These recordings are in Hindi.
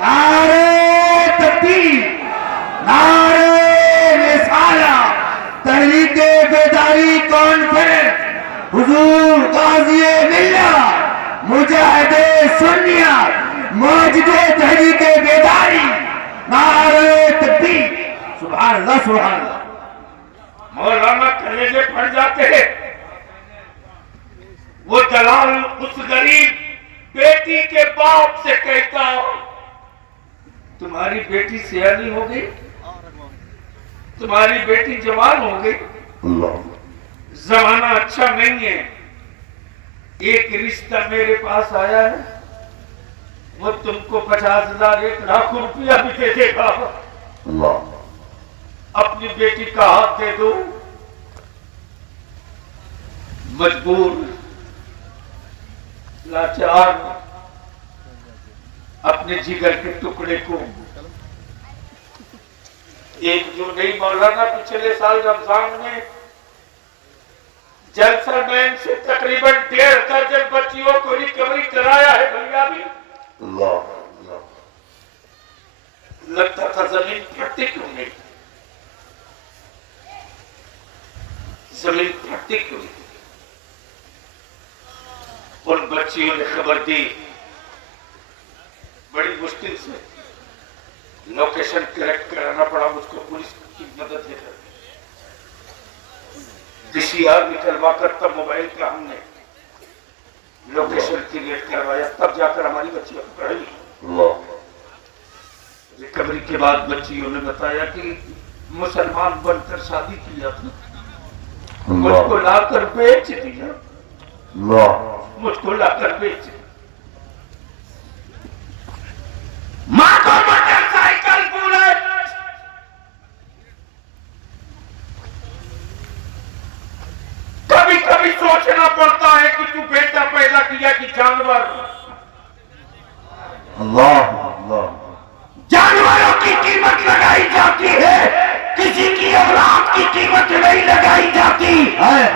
नारे तकबीर, नारे रिसाला, तहरीके बेदारी कॉन्फ्रेंस, हुजूर गाज़ी मिल्लत, मुजाहिदे सुन्नियत, मौजूदे तहरीके बेदारी, नारे तकबीर। सुभान अल्लाह, सुभान अल्लाह। मौलाना कलेजे फट जाते हैं। वो दलाल उस गरीब बेटी के बाप से कहता, तुम्हारी बेटी सियानी हो गई, तुम्हारी बेटी जवान हो गई, जमाना अच्छा नहीं है, एक रिश्ता मेरे पास आया है, वो तुमको 50,000 1,00,000 रुपया भी दे देगा, अपनी बेटी का हाथ दे दो। मजबूर, लाचार, अपने जिगर के टुकड़े को एक जो नहीं मौलाना पिछले साल रमजान में जलसा मैन से तकरीबन 1.5 दर्जन बच्चियों को रिकवरी कराया है भैया भी। लगता था जमीन फटती क्यों नहीं, जमीन फटती क्यों नहीं। उन बच्चियों ने खबर दी, बड़ी मुश्किल से लोकेशन करेक्ट कराना पड़ा मुझको, पुलिस की मदद लेकर DCR निकलवा कर तब मोबाइल का हमने लोकेशन क्रिएट करवाया, तब जाकर हमारी बच्चियों को पढ़ाई। रिकवरी के बाद बच्चियों ने बताया कि मुसलमान बनकर शादी किया था, मुझको लाकर बेच दिया, मुझको लाकर बेच दिया। माँ को मोटरसाइकिल बुलेट, कभी कभी सोचना पड़ता है कि तू बेटा पैदा किया कि जानवर। जानवरों की कीमत लगाई जाती है, किसी की औलाद की कीमत नहीं लगाई जाती।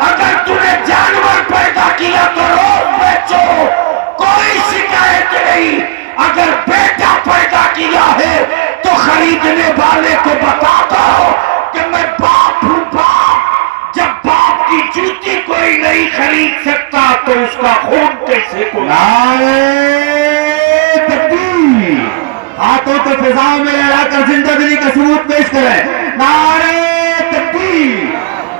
अगर तूने जानवर पैदा किया तो रोज बेचो, कोई शिकायत नहीं। अगर बेटा पैदा किया है तो खरीदने वाले को बता दो कि मैं बाप हूं, बाप। जब बाप की जूती कोई नहीं खरीद सकता तो उसका खून कैसे को। हाथों को फिजाओं में लहराकर जिंदगी का सबूत पेश करें। नारे तकबीर,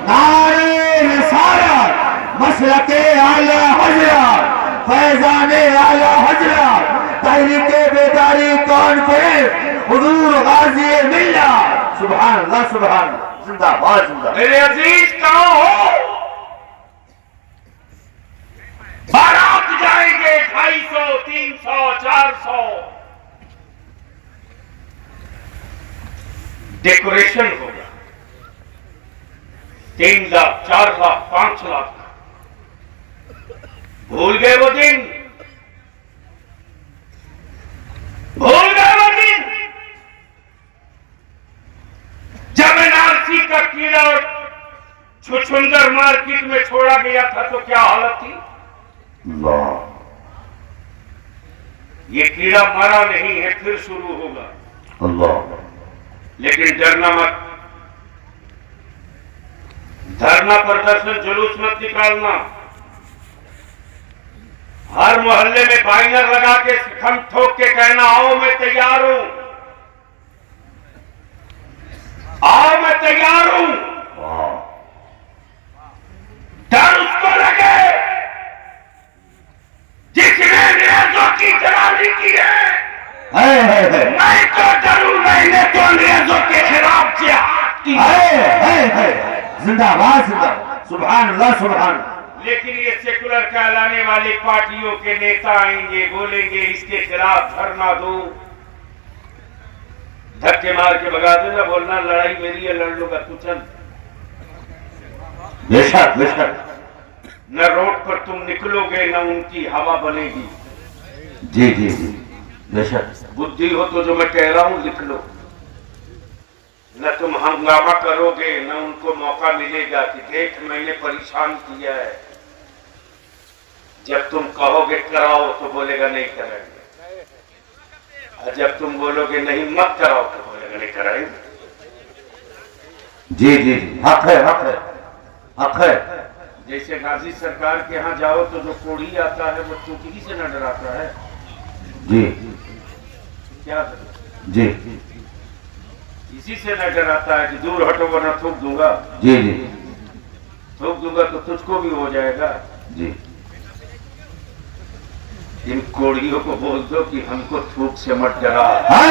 नारे रिसालत, मसलके आला हजरत, फैजाने आला हजरत, तहरीके बेदारी कॉन्फ्रेंस, हुजूर गाज़ी मिल्लत। सुभान अल्लाह, सुभान अल्लाह, जिंदाबाद जिंदाबाद। मेरे अजीज कहाँ हो? बारात जाएंगे 250, 300, 400, डेकोरेशन होगा 3 लाख, 4 लाख, 5 लाख। भूल गए वो दिन, भूल गए वो दिन जब एनआरसी का कीड़ा छुछुंदर मार्केट में छोड़ा गया था तो क्या हालत थी। ये कीड़ा मरा नहीं है, फिर शुरू होगा। लेकिन डरना मत, धरना प्रदर्शन जुलूस मत निकालना। हर मोहल्ले में बाइनर लगा के खम ठोक के कहना, आओ मैं तैयार हूं, आओ मैं तैयार हूं। डर उसको लगे जिसने अंग्रेजों की जलाली की है। मैं तो डरूं, मैंने तो अंग्रेजों के खिलाफ जिहाद की है। जिंदाबाद जिंदाबाद, सुभान अल्लाह, सुभान अल्लाह। लेकिन ये सेकुलर कहलाने वाली पार्टियों के नेता आएंगे, बोलेंगे इसके खिलाफ धरना दो, धक्के मार के भगा देना, बोलना लड़ाई मेरी है, लड़ लूंगा तू चल। बेशक बेशक। न रोड पर तुम निकलोगे न उनकी हवा बनेगी। जी जी जी, बेशक। बुद्धि हो तो जो मैं कह रहा हूं लिख लो। न तुम हंगामा करोगे न उनको मौका मिलेगा कि देख मैंने परेशान किया है। जब तुम कहोगे कराओ तो बोलेगा नहीं कराएंगे, और जब तुम बोलोगे नहीं मत कराओ तो बोलेगा नहीं कराएंगे। जी जी जी, हक है, हक है, हक है। जैसे गाजी सरकार के यहाँ जाओ तो जो कोढ़ी आता है वो चुटकी से न डराता है। जी क्या जी इसी से न डराता है कि दूर हटो वरना थूक दूंगा। जी जी थूक दूंगा तो तुझको भी हो जाएगा। जी। इन कोढ़ियों को बोल दो कि हमको थूक से मत डरा। है,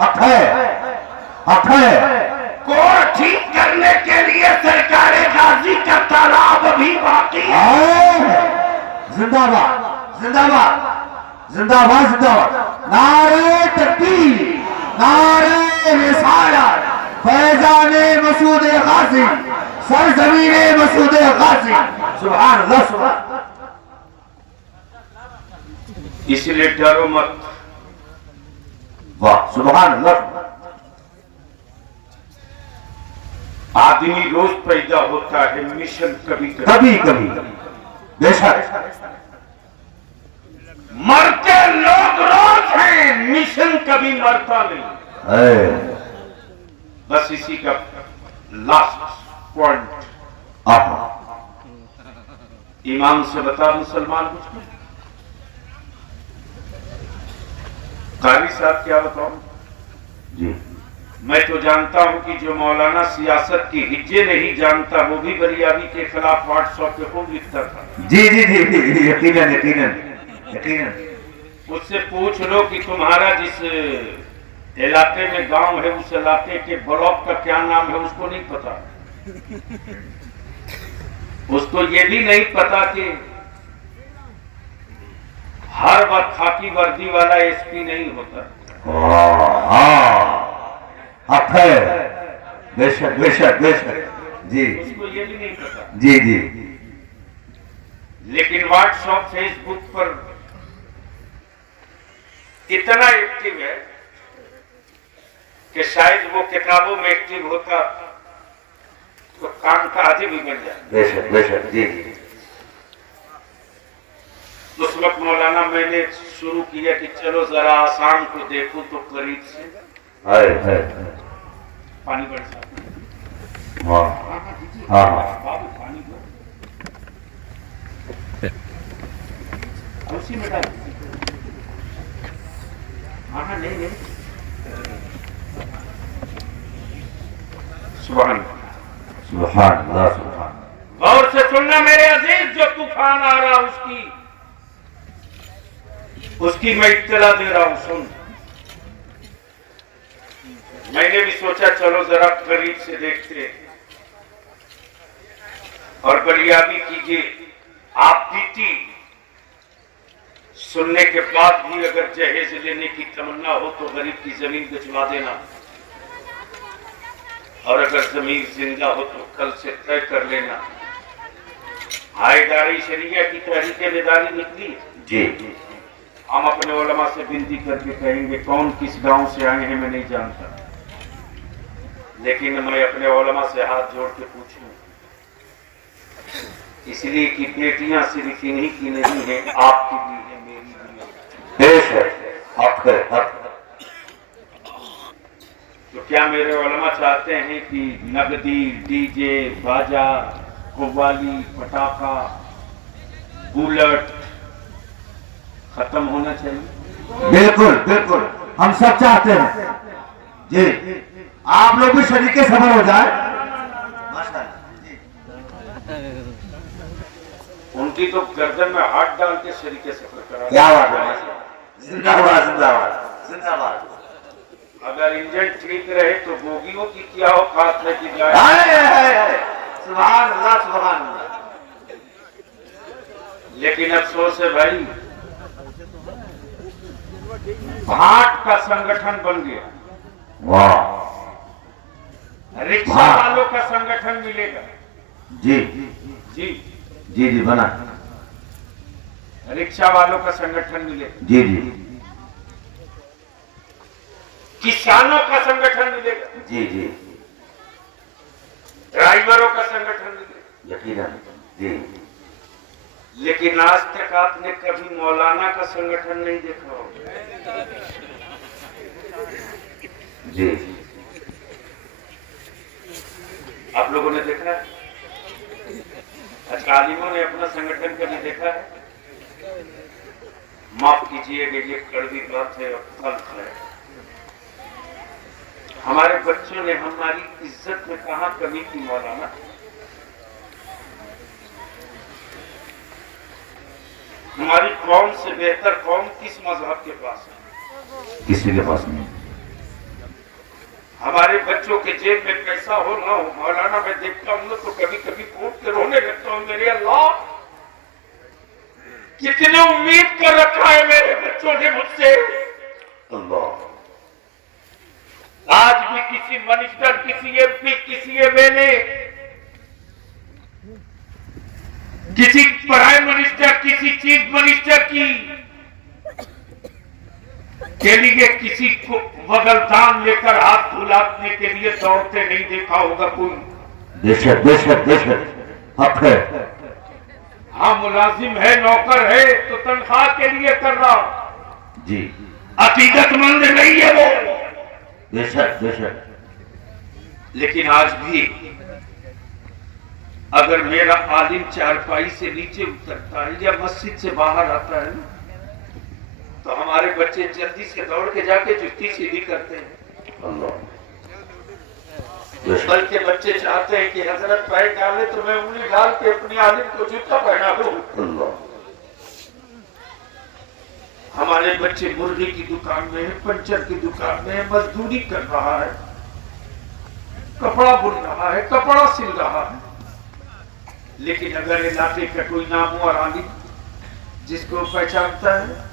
हक है, हक है। कोढ़ ठीक करने के लिए सरकार गाजी का तालाब भी बाकी है। जिंदाबाद जिंदाबाद जिंदाबाद जिंदाबाद। नारे तकबीर, नारे रिसालत, फैजाने मसूद गाजी, सरजमीने मसूद गाजी। सुभान अल्लाह, सुभान। इसलिए डरो मत। वाह, सुभान अल्लाह। आदमी रोज पैदा होता है, मिशन कभी कभी कभी बेशक। मरते लोग रोज हैं, मिशन कभी मरता नहीं। बस इसी का लास्ट पॉइंट। ईमान से बता मुसलमान मुझको। कारी साहब क्या बताऊं जी। मैं तो जानता हूं कि जो मौलाना सियासत की हिज्जे नहीं जानता वो भी बलियाबी के खिलाफ व्हाट्सएप पे खूब लिखता था। जी जी जी जी, यकीनन यकीनन यकीनन। उससे पूछ लो कि तुम्हारा जिस इलाके में गांव है उस इलाके के ब्लॉक का क्या नाम है, उसको नहीं पता। उसको ये भी नहीं पता कि हर वक्त खाकी वर्दी वाला एसपी नहीं होता। हक है, बेशक बेशक बेशक। जी उसको ये भी नहीं पता। जी जी। लेकिन व्हाट्सएप फेसबुक पर इतना एक्टिव है कि शायद वो किताबों में एक्टिव होता तो काम का आदि भी बन जाए। बेशक बेशक। जी जी। उस वक्त मौलाना मैंने शुरू किया कि चलो जरा आसाम को देखूं तो करीब से। है पानी बरसा। हाँ हाँ बाबू पानी दो। उसी में डाल। हाँ नहीं नहीं। सुभान सुभान अल्लाह, सुभान। गौर से सुनना मेरे अजीज, जो तूफान आ रहा उसकी मैं इत्तला दे रहा हूं, सुन। मैंने भी सोचा चलो जरा करीब से देखते और बलियाबी कीजिए। आप बीती सुनने के बाद भी अगर जहेज लेने की तमन्ना हो तो गरीब की जमीन भिजवा देना, और अगर जमीन जिंदा हो तो कल से तय कर लेना। हायदारी शरिया की तहरीके बेदारी निकली जी। हम अपने उलमा से विनती करके कहेंगे, कौन किस गांव से आए हैं मैं नहीं जानता, लेकिन मैं अपने उलमा से हाथ जोड़ के पूछूं, इसलिए कि बेटियां सिर्फ इन्हीं की नहीं है, आपकी भी है, मेरी भी है। बेशक, हक है, हक। तो क्या मेरे उलमा चाहते हैं कि नगदी, डीजे, बाजा, कव्वाली, पटाखा, बुलेट खत्म होना चाहिए? बिल्कुल बिल्कुल, हम सब चाहते हैं जी। आप लोग भी शरीके सफर हो जाए। उनकी तो गर्दन में हाथ डाल के शरीके सफर करा। क्या बात है, जिंदाबाद जिंदाबाद जिंदाबाद। अगर इंजन ठीक रहे तो बोगियों की क्या औकात है कि जाए। सुभान अल्लाह, सुभान अल्लाह। लेकिन अफसोस है भाई, भाट का संगठन बन गया। वाह। रिक्शा वालों का संगठन मिलेगा। जी जी जी जी, बना। रिक्शा वालों का संगठन मिलेगा। जी जी किसानों का संगठन मिलेगा। जी जी, ड्राइवरों का संगठन मिलेगा। यकीनन। जी लेकिन आज तक आपने कभी मौलाना का संगठन नहीं देखा होगा। जी आप लोगों ने देखा है? अच्छा, आलिमों ने अपना संगठन कभी देखा है? माफ कीजिएगा, ये कड़वी बात है और तल्ख है। हमारे बच्चों ने हमारी इज्जत में कहां कमी की मौलाना? हमारी कौम से बेहतर कौम किस मजहब के पास है? किसी के पास नहीं। हमारे बच्चों के जेब में पैसा हो ना हो, मौलाना मैं देखता हूँ तो कभी कभी कूद के रोने लगता हूँ। मेरे अल्लाह, कितने उम्मीद कर रखा है मेरे बच्चों ने मुझसे। अल्लाह, आज भी किसी मिनिस्टर, किसी एमपी, किसी एमएलए, किसी प्राइम मिनिस्टर, किसी चीफ मिनिस्टर की के लिए किसी को बगलदान लेकर हाथ फुलाने के लिए दौड़ते नहीं देखा होगा कोई। बेशक बेशक बेशक, हक है। हाँ, मुलाजिम है, नौकर है तो तनख्वाह के लिए कर रहा, जी अकीदतमंद नहीं है वो। बेशक बेशक। लेकिन आज भी अगर मेरा आलिम चारपाई से नीचे उतरता है या मस्जिद से बाहर आता है तो हमारे बच्चे जल्दी से दौड़ के जाके जुत्ती सीधी करते हैं। अल्लाह, बल्कि बच्चे चाहते हैं कि हजरत पैर डाले तो मैं उंगली डाल के अपने आलिम को जूता पहना दूं। अल्लाह, हमारे बच्चे मुर्गी की दुकान में है, पंचर की दुकान में है, मजदूरी कर रहा है, कपड़ा बुन रहा है, कपड़ा सिल रहा है। लेकिन अगर इलाके का कोई नामवर आलिम जिसको पहचानता है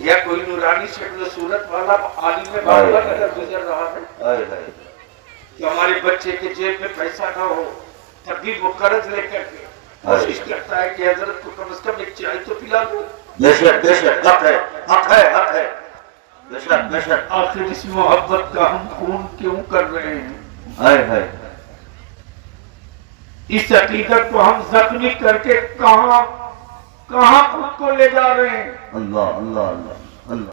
या कोई नूरानी शक्ल सूरत वाला आलिम में बाबा अगर गुजर रहा है तो हमारे बच्चे के जेब में पैसा ना हो तब भी वो कर्ज लेकर के कोशिश करता है कि हजरत को कम से कम एक चाय तो पिला दो। बेशक बेशक, हक है, हक है, हक है। बेशक बेशक। आखिर इस मोहब्बत का हम खून क्यों कर रहे हैं? हाय हाय, इस अकीदत को हम जख्मी करके कहां खुद को ले जा रहे हैं? अल्लाह अल्लाह अल्लाह अल्लाह।